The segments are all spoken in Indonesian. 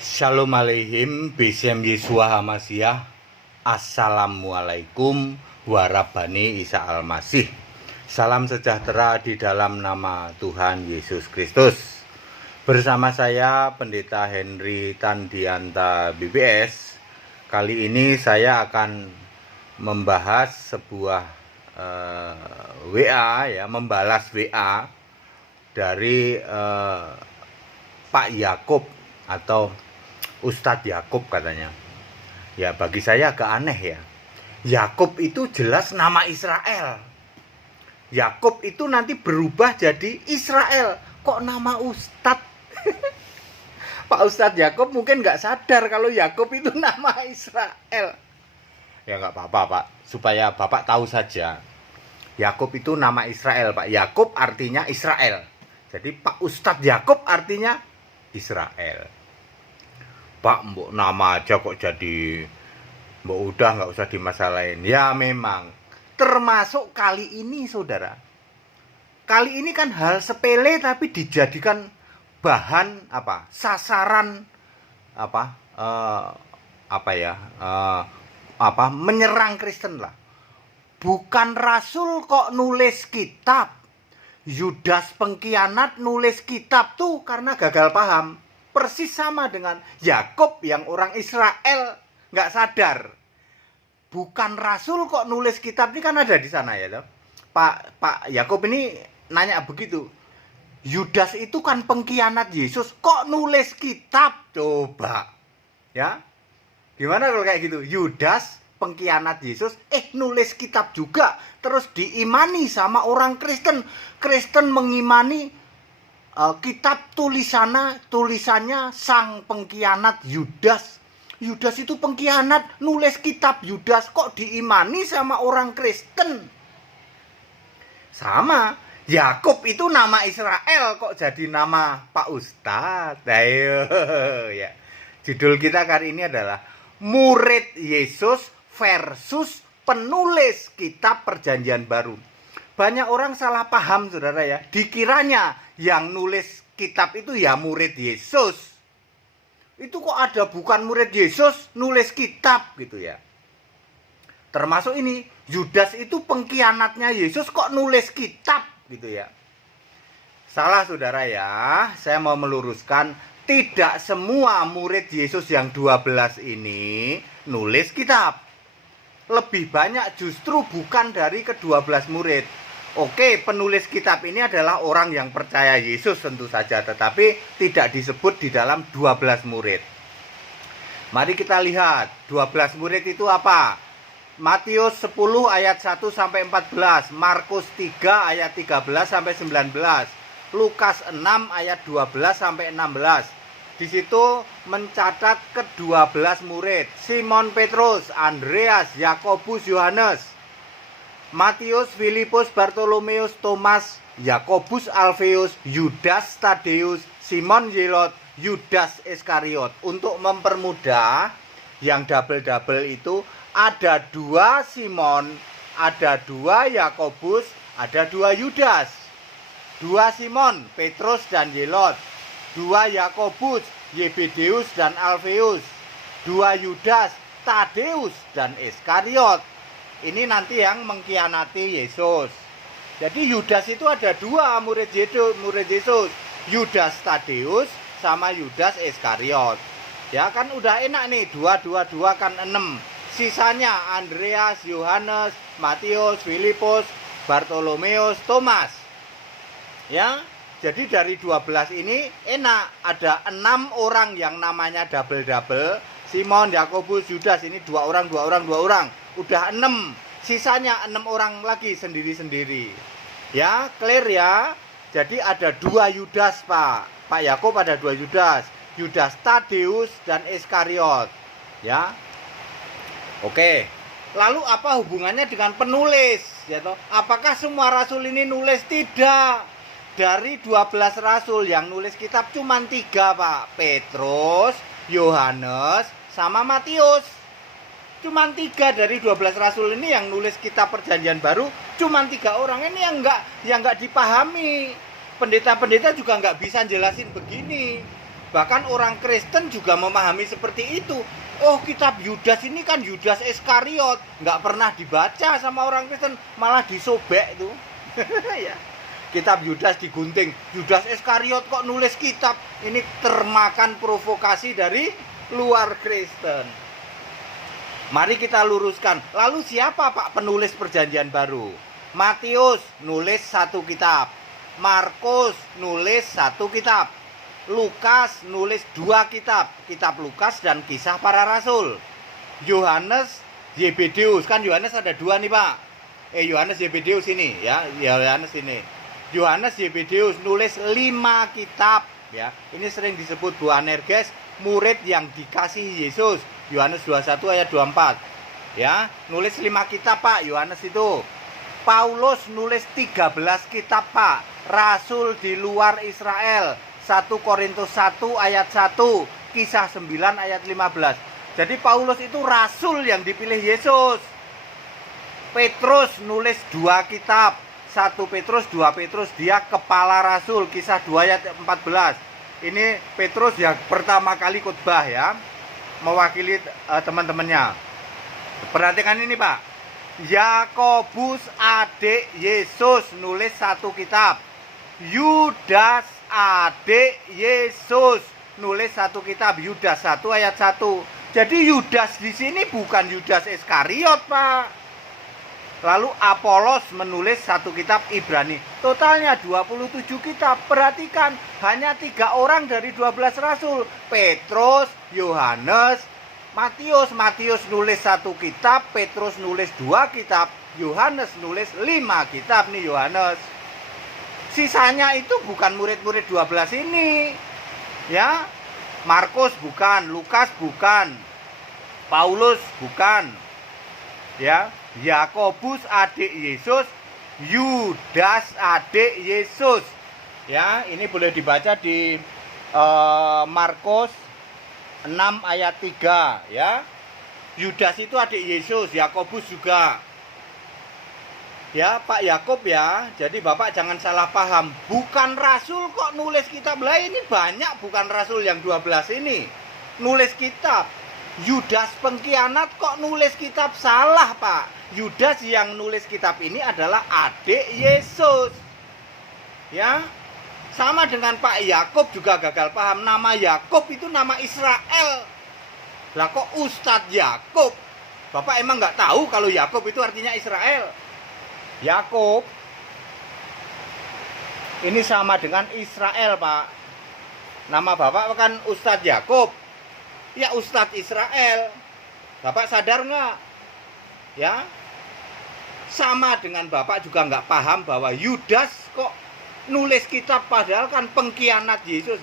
Shalom aleihim, Besem Yesua Hamasiah. Assalamualaikum warabani Isa Al-Masih. Salam sejahtera di dalam nama Tuhan Yesus Kristus. Bersama saya Pendeta Henry Tandianta BBS. Kali ini saya akan membahas sebuah WA ya, membalas WA dari Pak Yakub atau Ustadz Yakub katanya. Ya bagi saya agak aneh ya. Yakub itu jelas nama Israel. Yakub itu nanti berubah jadi Israel. Kok nama Ustadz? Pak Ustadz Yakub mungkin nggak sadar kalau Yakub itu nama Israel. Ya nggak apa-apa Pak, supaya Bapak tahu saja. Yakub itu nama Israel Pak. Yakub artinya Israel. Jadi Pak Ustadz Yakub artinya Israel. Pak, mbok nama aja kok jadi, mbok udah nggak usah dimasalahin. Ya memang, termasuk kali ini saudara. Kali ini kan hal sepele tapi dijadikan bahan apa? Sasaran menyerang Kristen lah. Bukan rasul kok nulis kitab. Yudas pengkhianat nulis kitab tuh karena gagal paham. Persis sama dengan Yakub yang orang Israel nggak sadar. Bukan rasul kok nulis kitab, ini kan ada di sana ya toh. Pak Yakub ini nanya begitu. Yudas itu kan pengkhianat Yesus, kok nulis kitab? Coba. Ya. Gimana kalau kayak gitu? Yudas pengkhianat Yesus nulis kitab juga, terus diimani sama orang Kristen. Kristen mengimani kitab tulisannya sang pengkhianat Yudas. Yudas itu pengkhianat, nulis kitab Yudas kok diimani sama orang Kristen. Sama, Yakub itu nama Israel kok jadi nama Pak Ustadz. Ayo ya. Judul kita kali ini adalah Murid Yesus versus penulis kitab Perjanjian Baru. Banyak orang salah paham saudara ya. Dikiranya yang nulis kitab itu ya murid Yesus. Itu kok ada bukan murid Yesus nulis kitab gitu ya. Termasuk ini, Yudas itu pengkhianatnya Yesus kok nulis kitab gitu ya. Salah saudara ya. Saya mau meluruskan, tidak semua murid Yesus yang 12 ini nulis kitab. Lebih banyak justru bukan dari ke-12 murid. Oke, penulis kitab ini adalah orang yang percaya Yesus tentu saja, tetapi tidak disebut di dalam 12 murid. Mari kita lihat 12 murid itu apa? Matius 10 ayat 1 sampai 14, Markus 3 ayat 13 sampai 19, Lukas 6 ayat 12 sampai 16. Di situ mencatat ke-12 murid, Simon Petrus, Andreas, Yakobus, Yohanes, Matius, Filipus, Bartolomeus, Thomas, Yakobus, Alfeus, Yudas Tadeus, Simon Zelot, Yudas Iskariot. Untuk mempermudah yang double-double itu ada 2 Simon, ada 2 Yakobus, ada 2 Yudas. 2 Simon, Petrus dan Zelot. 2 Yakobus, Yebedeus dan Alfeus. 2 Yudas, Tadeus dan Iskariot. Ini nanti yang mengkhianati Yesus. Jadi Yudas itu ada 2 murid Yesus. Yudas Tadeus sama Yudas Iskariot. Ya kan udah enak nih, 2 kan 6. Sisanya Andreas, Yohanes, Matius, Filipus, Bartolomeus, Thomas. Ya, jadi dari 12 ini enak, ada 6 orang yang namanya double-double. Simon, Yakobus, Yudas, ini 2 orang. Udah 6, sisanya 6 orang lagi sendiri-sendiri. Ya, clear ya. Jadi ada 2 Yudas Pak Yakub ada 2 Yudas, Yudas Tadeus dan Iskariot. Ya. Oke. Lalu apa hubungannya dengan penulis? Ya toh? Apakah semua rasul ini nulis? Tidak. Dari 12 rasul yang nulis kitab cuma 3 Pak. Petrus, Yohanes, sama Matius. Cuma 3 dari 12 rasul ini yang nulis kitab Perjanjian Baru, cuma 3 orang. Ini yang nggak dipahami. Pendeta-pendeta juga nggak bisa jelasin begini. Bahkan orang Kristen juga memahami seperti itu. Oh, kitab Yudas ini kan Yudas Iskariot, nggak pernah dibaca sama orang Kristen, malah disobek tuh. Ya. Kitab Yudas digunting. Yudas Iskariot kok nulis kitab? Ini termakan provokasi dari luar Kristen. Mari kita luruskan. Lalu siapa Pak penulis Perjanjian Baru? Matius nulis 1 kitab. Markus nulis 1 kitab. Lukas nulis 2 kitab. Kitab Lukas dan Kisah Para Rasul. Yohanes Yebedeus, kan Yohanes ada 2 nih Pak. Yohanes Yebedeus ini ya, Yohanes ini. Yohanes Yebedeus nulis 5 kitab ya. Ini sering disebut Boanerges, murid yang dikasihi Yesus. Yohanes 21 ayat 24. Ya, nulis 5 kitab Pak Yohanes itu. Paulus nulis 13 kitab Pak, rasul di luar Israel. 1 Korintus 1 ayat 1, Kisah 9 ayat 15. Jadi Paulus itu rasul yang dipilih Yesus. Petrus nulis 2 kitab, 1 Petrus, 2 Petrus, dia kepala rasul, Kisah 2 ayat 14. Ini Petrus yang pertama kali khotbah ya, mewakili teman-temannya. Perhatikan ini Pak. Yakobus adik Yesus nulis 1 kitab. Yudas adik Yesus nulis 1 kitab. Yudas 1 ayat 1. Jadi Yudas di sini bukan Yudas Iskariot Pak. Lalu Apolos menulis 1 kitab Ibrani. Totalnya 27 kitab. Perhatikan, hanya 3 orang dari 12 rasul. Petrus, Yohanes, Matius. Matius nulis 1 kitab, Petrus nulis 2 kitab, Yohanes nulis 5 kitab nih Yohanes. Sisanya itu bukan murid-murid 12 ini. Ya. Markus bukan, Lukas bukan, Paulus bukan. Ya, Yakobus adik Yesus, Yudas adik Yesus. Ya, ini boleh dibaca di Markus 6 ayat 3 ya. Yudas itu adik Yesus, Yakobus juga. Ya, Pak Yakob ya. Jadi Bapak jangan salah paham. Bukan rasul kok nulis kitab. Lah ini banyak bukan rasul yang 12 ini nulis kitab. Yudas pengkhianat kok nulis kitab? Salah Pak. Yudas yang nulis kitab ini adalah adik Yesus. Ya. Sama dengan Pak Yakob juga gagal paham. Nama Yakob itu nama Israel. Lah kok Ustadz Yakob? Bapak emang nggak tahu kalau Yakob itu artinya Israel? Yakob ini sama dengan Israel Pak. Nama Bapak kan Ustadz Yakob. Ya Ustadz Israel. Bapak sadar nggak? Ya. Sama dengan Bapak juga nggak paham bahwa Yudas kok nulis kitab padahal kan pengkhianat Yesus.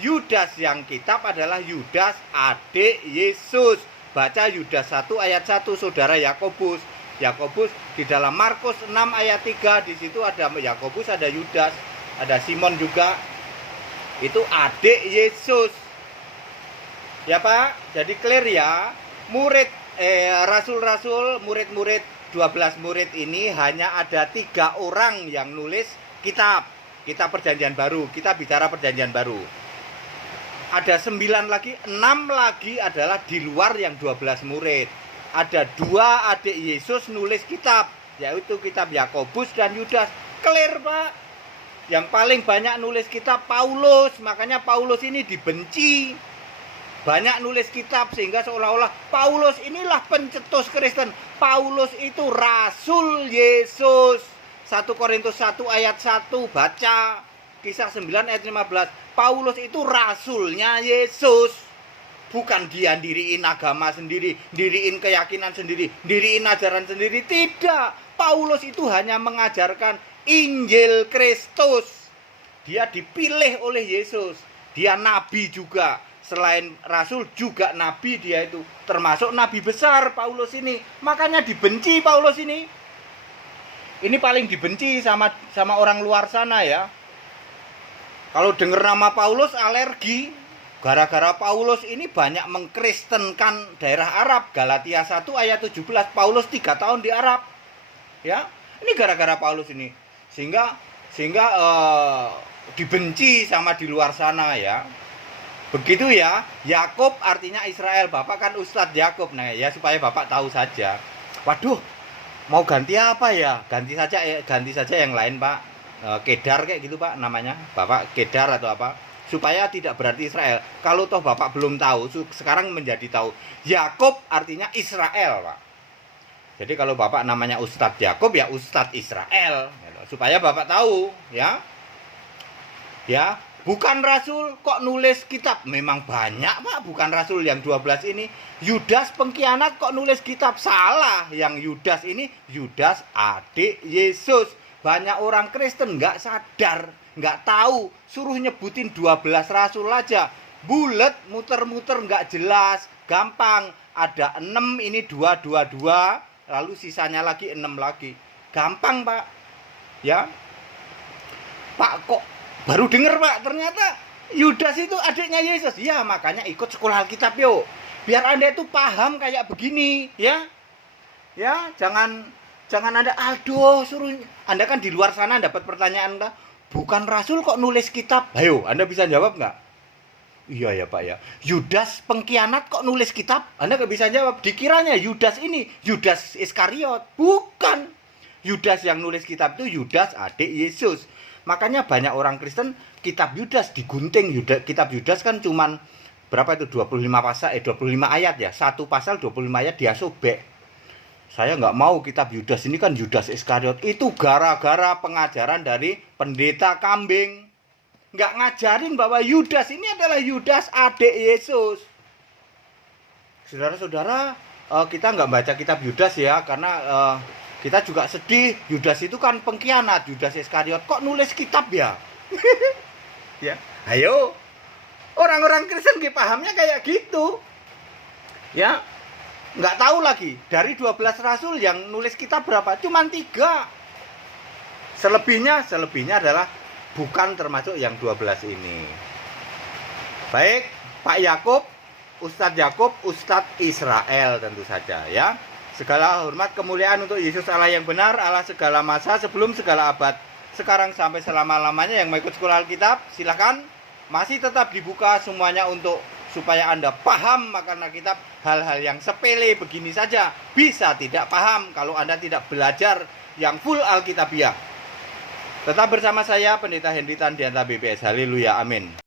Yudas yang kitab adalah Yudas adik Yesus. Baca Yudas 1 ayat 1 saudara Yakobus. Yakobus di dalam Markus 6 ayat 3 di situ ada Yakobus, ada Yudas, ada Simon juga. Itu adik Yesus. Ya Pak, jadi clear ya. Rasul-rasul, murid-murid 12 murid ini hanya ada 3 orang yang nulis kitab Perjanjian Baru. Kita bicara Perjanjian Baru. Ada 9 lagi, 6 lagi adalah di luar yang 12 murid. Ada 2 adik Yesus nulis kitab, yaitu kitab Yakobus dan Yudas. Clear Pak. Yang paling banyak nulis kitab Paulus, makanya Paulus ini dibenci. Banyak nulis kitab sehingga seolah-olah Paulus inilah pencetus Kristen. Paulus itu rasul Yesus. 1 Korintus 1 ayat 1 baca. Kisah 9 ayat 15. Paulus itu rasulnya Yesus. Bukan dia diriin agama sendiri, diriin keyakinan sendiri, diriin ajaran sendiri. Tidak. Paulus itu hanya mengajarkan Injil Kristus. Dia dipilih oleh Yesus. Dia nabi juga. Selain rasul juga nabi dia itu. Termasuk nabi besar Paulus ini. Makanya dibenci Paulus ini. Ini paling dibenci sama orang luar sana ya. Kalau dengar nama Paulus alergi. Gara-gara Paulus ini banyak mengkristenkan daerah Arab. Galatia 1 ayat 17. Paulus 3 tahun di Arab. Ya, ini gara-gara Paulus ini. Sehingga dibenci sama di luar sana ya. Begitu ya. Yakub artinya Israel. Bapak kan Ustadz Yakub. Nah, ya supaya Bapak tahu saja. Waduh, mau ganti apa ya? Ganti saja yang lain, Pak. Kedar kayak gitu, Pak, namanya. Bapak Kedar atau apa? Supaya tidak berarti Israel. Kalau toh Bapak belum tahu, sekarang menjadi tahu. Yakub artinya Israel, Pak. Jadi kalau Bapak namanya Ustadz Yakub ya Ustadz Israel, supaya Bapak tahu, ya. Ya, bukan rasul kok nulis kitab. Memang banyak, Pak, bukan rasul yang 12 ini. Yudas pengkhianat kok nulis kitab. Salah. Yang Yudas ini Yudas adik Yesus. Banyak orang Kristen nggak sadar, nggak tahu. Suruh nyebutin 12 rasul aja. Bulet, muter-muter nggak jelas. Gampang. Ada 6 ini 2, lalu sisanya lagi 6 lagi. Gampang, Pak. Ya. Pak, kok baru dengar, Pak, ternyata Yudas itu adiknya Yesus. Ya, makanya ikut sekolah Alkitab yuk. Biar Anda itu paham kayak begini, ya. Ya, jangan Anda aduh suruh Anda kan di luar sana dapat pertanyaan, bukan rasul kok nulis kitab. Ayo, Anda bisa jawab nggak? Iya ya, Pak ya. Yudas pengkhianat kok nulis kitab? Anda nggak bisa jawab. Dikiranya Yudas ini Yudas Iskariot. Bukan. Yudas yang nulis kitab itu Yudas adik Yesus. Makanya banyak orang Kristen kitab Yudas digunting. Kitab Yudas kan cuman berapa itu 25 ayat ya. Satu pasal 25 ayat dia sobek. Saya nggak mau kitab Yudas ini kan Yudas Iskariot. Itu gara-gara pengajaran dari pendeta kambing. Nggak ngajarin bahwa Yudas ini adalah Yudas adik Yesus. Saudara-saudara, kita nggak baca kitab Yudas ya, karena kita juga sedih. Yudas itu kan pengkhianat, Yudas Iskariot. Kok nulis kitab ya? Ya, ayo. Orang-orang Kristen pahamnya kayak gitu. Ya, nggak tahu lagi. Dari 12 rasul yang nulis kitab berapa? Cuman 3. Selebihnya adalah bukan termasuk yang 12 ini. Baik, Pak Yakub, Ustadz Yakub, Ustadz Israel tentu saja ya. Segala hormat kemuliaan untuk Yesus Allah yang benar, Allah segala masa, sebelum segala abad, sekarang sampai selama-lamanya. Yang mau ikut sekolah Alkitab, silakan. Masih tetap dibuka semuanya untuk supaya Anda paham makan Alkitab. Hal-hal yang sepele begini saja bisa tidak paham kalau Anda tidak belajar yang full Alkitabiah. Tetap bersama saya, Pendeta Henry Tandianta BPS. Haleluya, amin.